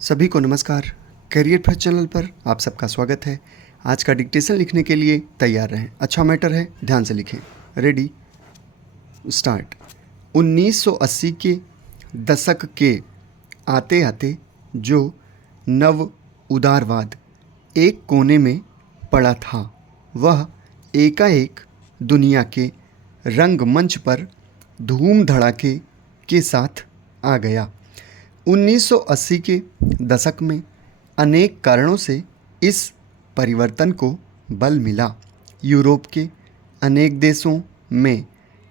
सभी को नमस्कार। करियर फर्स्ट चैनल पर आप सबका स्वागत है। आज का डिक्टेशन लिखने के लिए तैयार रहें। अच्छा मैटर है, ध्यान से लिखें। Ready, start. 1980 के दशक के आते आते जो नव उदारवाद एक कोने में पड़ा था, वह एकाएक दुनिया के रंगमंच पर धूम धड़ाके के साथ आ गया। 1980 के दशक में अनेक कारणों से इस परिवर्तन को बल मिला। यूरोप के अनेक देशों में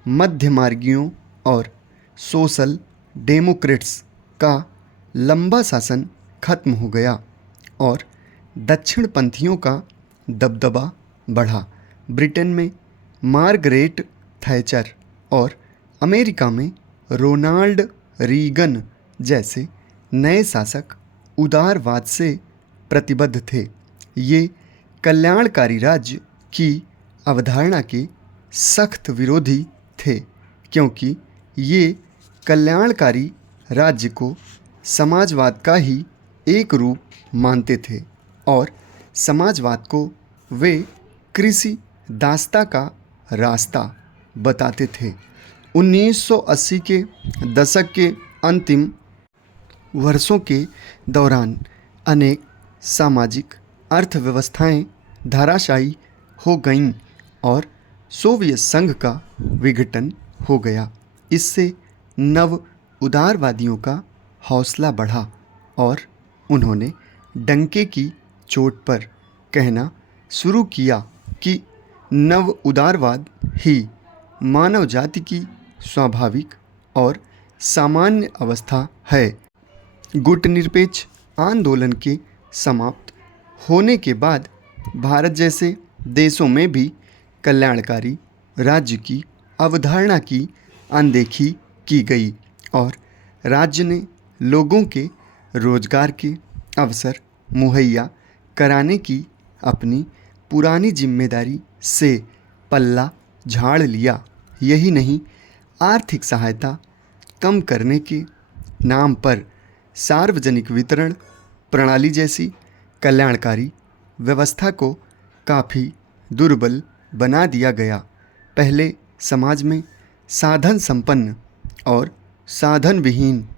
मध्यमार्गियों और सोशल डेमोक्रेट्स का लंबा शासन खत्म हो गया और दक्षिणपंथियों का दबदबा बढ़ा। ब्रिटेन में मार्गरेट थैचर और अमेरिका में रोनाल्ड रीगन जैसे नए शासक उदारवाद से प्रतिबद्ध थे। ये कल्याणकारी राज्य की अवधारणा के सख्त विरोधी थे, क्योंकि ये कल्याणकारी राज्य को समाजवाद का ही एक रूप मानते थे और समाजवाद को वे कृषि दासता का रास्ता बताते थे। 1980 के दशक के अंतिम वर्षों के दौरान अनेक सामाजिक अर्थव्यवस्थाएं धराशायी हो गईं और सोवियत संघ का विघटन हो गया। इससे नव उदारवादियों का हौसला बढ़ा और उन्होंने डंके की चोट पर कहना शुरू किया कि नव उदारवाद ही मानव जाति की स्वाभाविक और सामान्य अवस्था है। गुटनिरपेक्ष आंदोलन के समाप्त होने के बाद भारत जैसे देशों में भी कल्याणकारी राज्य की अवधारणा की अनदेखी की गई और राज्य ने लोगों के रोजगार के अवसर मुहैया कराने की अपनी पुरानी जिम्मेदारी से पल्ला झाड़ लिया। यही नहीं, आर्थिक सहायता कम करने के नाम पर सार्वजनिक वितरण प्रणाली जैसी कल्याणकारी व्यवस्था को काफ़ी दुर्बल बना दिया गया। पहले समाज में साधन संपन्न और साधन विहीन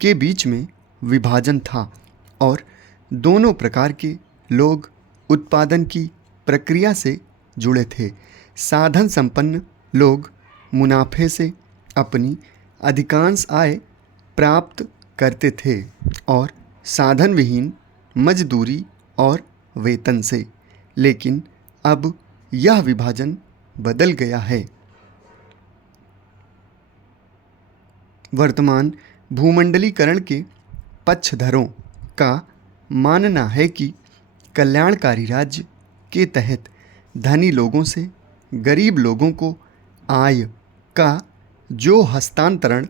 के बीच में विभाजन था और दोनों प्रकार के लोग उत्पादन की प्रक्रिया से जुड़े थे। साधन संपन्न लोग मुनाफे से अपनी अधिकांश आय प्राप्त करते थे और साधन विहीन मजदूरी और वेतन से। लेकिन अब यह विभाजन बदल गया है। वर्तमान भूमंडलीकरण के पक्षधरों का मानना है कि कल्याणकारी राज्य के तहत धनी लोगों से गरीब लोगों को आय का जो हस्तांतरण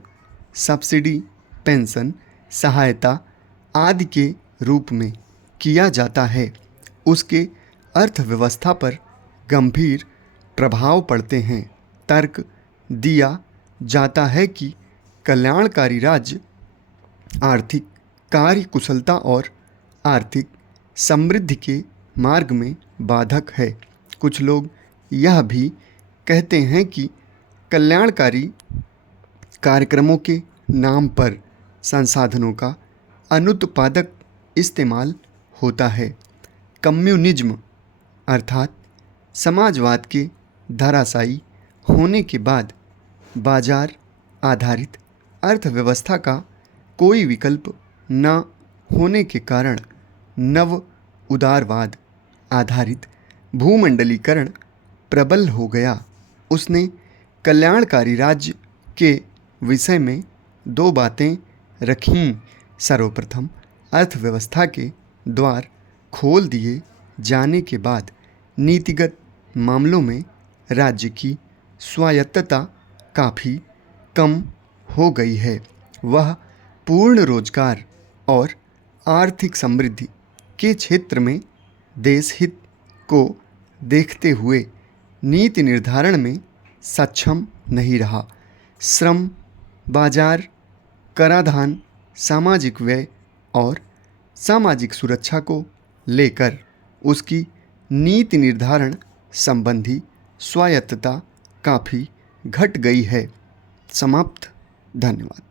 सब्सिडी, पेंशन, सहायता आदि के रूप में किया जाता है, उसके अर्थव्यवस्था पर गंभीर प्रभाव पड़ते हैं। तर्क दिया जाता है कि कल्याणकारी राज्य आर्थिक कार्यकुशलता और आर्थिक समृद्धि के मार्ग में बाधक है। कुछ लोग यह भी कहते हैं कि कल्याणकारी कार्यक्रमों के नाम पर संसाधनों का अनुत्पादक इस्तेमाल होता है। कम्युनिज्म अर्थात समाजवाद के धराशायी होने के बाद बाजार आधारित अर्थव्यवस्था का कोई विकल्प न होने के कारण नव उदारवाद आधारित भूमंडलीकरण प्रबल हो गया। उसने कल्याणकारी राज्य के विषय में दो बातें रखीं। सर्वप्रथम, अर्थव्यवस्था के द्वार खोल दिए जाने के बाद नीतिगत मामलों में राज्य की स्वायत्तता काफ़ी कम हो गई है। वह पूर्ण रोजगार और आर्थिक समृद्धि के क्षेत्र में देश हित को देखते हुए नीति निर्धारण में सक्षम नहीं रहा। श्रम बाजार, कराधान, सामाजिक व्यय और सामाजिक सुरक्षा को लेकर उसकी नीति निर्धारण संबंधी स्वायत्तता काफ़ी घट गई है। समाप्त। धन्यवाद।